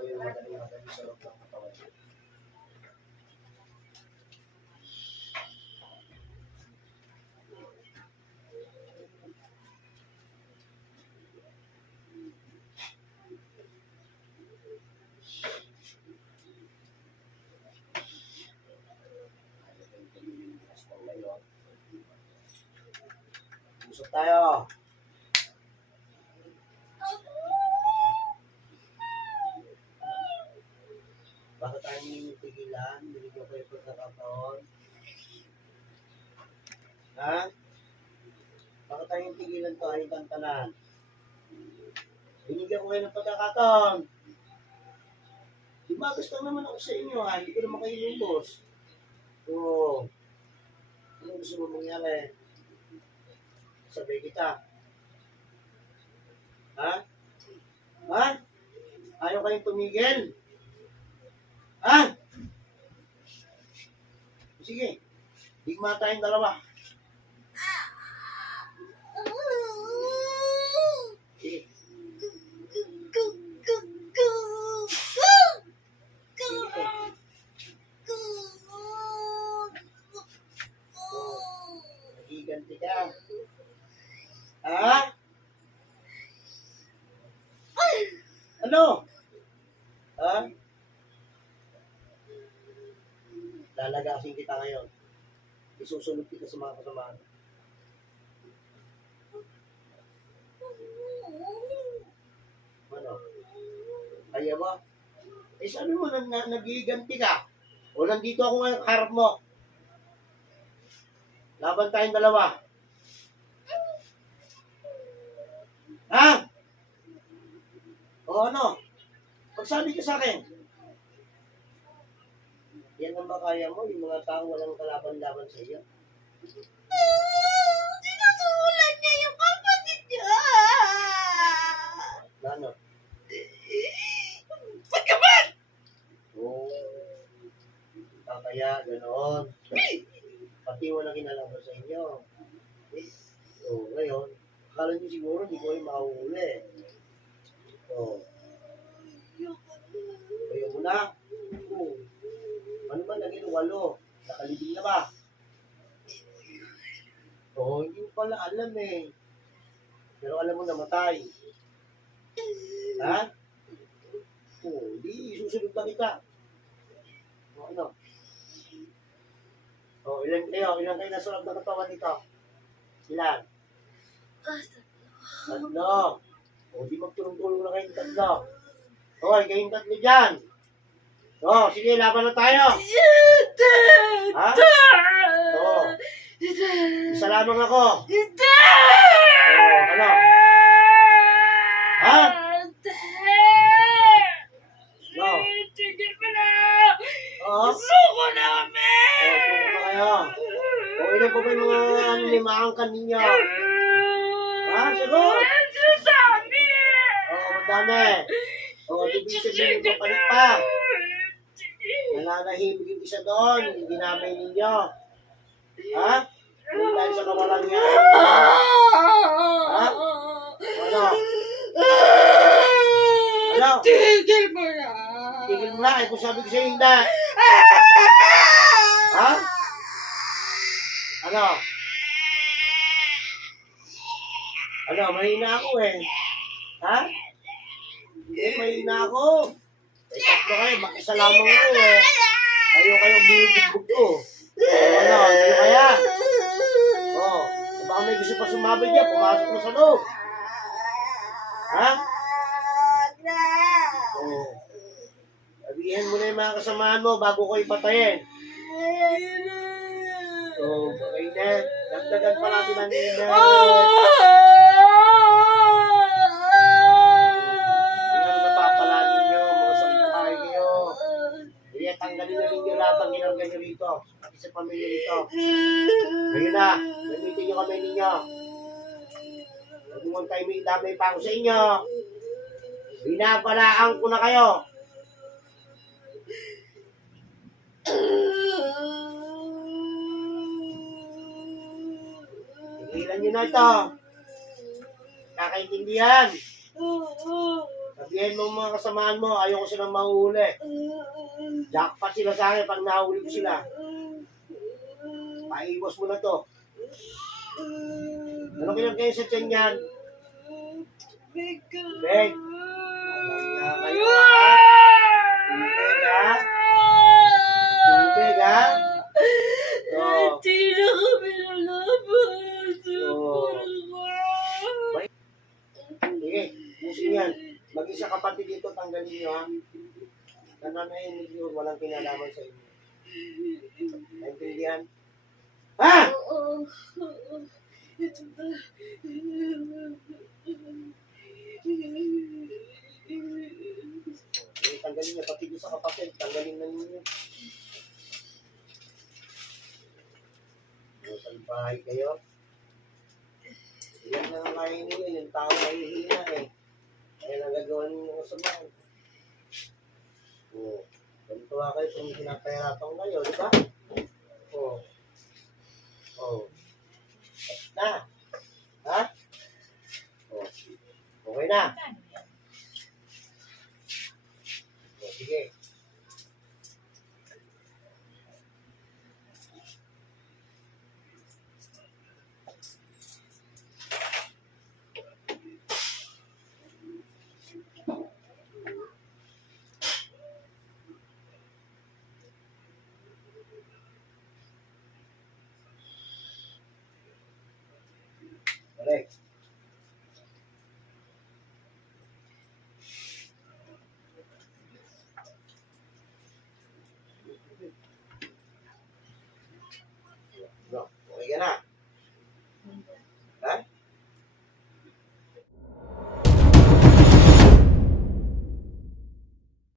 kayo madali sa loob ng katawan. Usap tayo. Bakit tayo ninipigilan? Binigyan ko yung pagkakataon. Ha? Bakit tayo ninipigilan to? Ay tantanan. Binigyan ko kayo ng pagkakataon. Di ba gusto naman ako sa inyo ha? Hindi ko naman kayo lumbos. Oo. Ano gusto mo mangyari? Sabay kita. Ha? Ha? Ayaw kayong tumigil? Ha? Sige. Digma tayong dalawa. Sige. Nagiganti ka. Ha? Ano? Ha? Lalagasin kita ngayon. Isusunod kita sa mga kasamahan. Ano? Kaya ba? Eh, sabi mo, nagiganti ka. O nandito ako ngayon, harap mo. Laban tayong dalawa. Ha? O ano? Pagsabi ka sa akin. Yan ang makaya mo, yung mga tao walang kalaban-laban sa iyo. Sinusulan niya yung kapatid niya. Ano? Pagkaman! Oo. Kaya, ganoon. Pati walang kinalaman sa inyo. Oo, ngayon, akala niyo siguro hindi ko kayo mahuhuli. Oo. Kayo muna. Oo. Ano ba naging 8? Nakalibing na ba? Oo, hindi mo pala alam eh. Pero alam mo namatay. Ha? Oo, di susunod na kita. O ano? O, ilan kayo nasa loob ng katawan nito? Ilan? 3. O, di magtulong-tulong na kayong 3. O, kayong 3 dyan. O, sige, laban na tayo. Ha? O, isa lamang ako. O, ano? Ha? No. Tigil mo na! Oo. Suko namin! O, suko na kayo. O, ilan po ba yung mga limaangkan ninyo? Ha? Sagot? Sabi! O, madami. O, ibig sabihin ko palit pa. Nananahimik yung isa doon, hindi ginamay ninyo. Ha? Kung dahil sa kawalang yan. Ha? Ano? Ano? Tigil mo na! Tigil mo na, eh kung sabi ko sa'yo hindi. Ha? Ano? Ano, mahina ako eh. Ha? Eh, mahina ako. Eh, tatlo kayo, makisa lamang ko eh. Ayaw kayong binubugbog ko. Ano, hindi kaya? Oh, baka may gusto pa sumabay niya, pumasok na sa loob. Ha? Oh. Sabihin mo na yung mga kasamahan mo bago ko ipatayin. Oh, kainet. Dagdagan pa natin ang inet. Tanggalin na ninyo lahat ang ginagawa nyo rito. Pati sa pamilya rito. Ngayon na, gamitin nyo kami ninyo. Huwag mo tayo may damay pa ako sa inyo. Binabalaan ko na kayo. Tigilan nyo na ito. Kakaintindihan. Sabihin mo mga kasamaan mo, ayaw ko silang mahuli. Jackpot sila sa akin pag nahuli ko sila. Paiwas mo na to. Ano kinakain sa tiyan yan? Beg. Alam nga kayo, ha? Tubig, ha? Tubig, ha? Oh. Hindi na kami nalaban. Oo. Sige, pusin yan. Mag-isa kapatid dito, tanggalin nyo, ha? Nananayin nyo, walang kinalaman sa inyo. Naintindihan? Ha? Sige, tanggalin nyo, pati doon sa kapatid, tanggalin na ninyo. Sa bahay kayo. Yan lang ang kaya ninyo, yung tao na hihina eh. Kaya lang gagawin ninyo sa bahay. Oo. Gantuwa kayo kung pinapahirapan kayo, di ba? Oo. Oo. Na. Ha? Oo. Okay na. O, sige. Correct.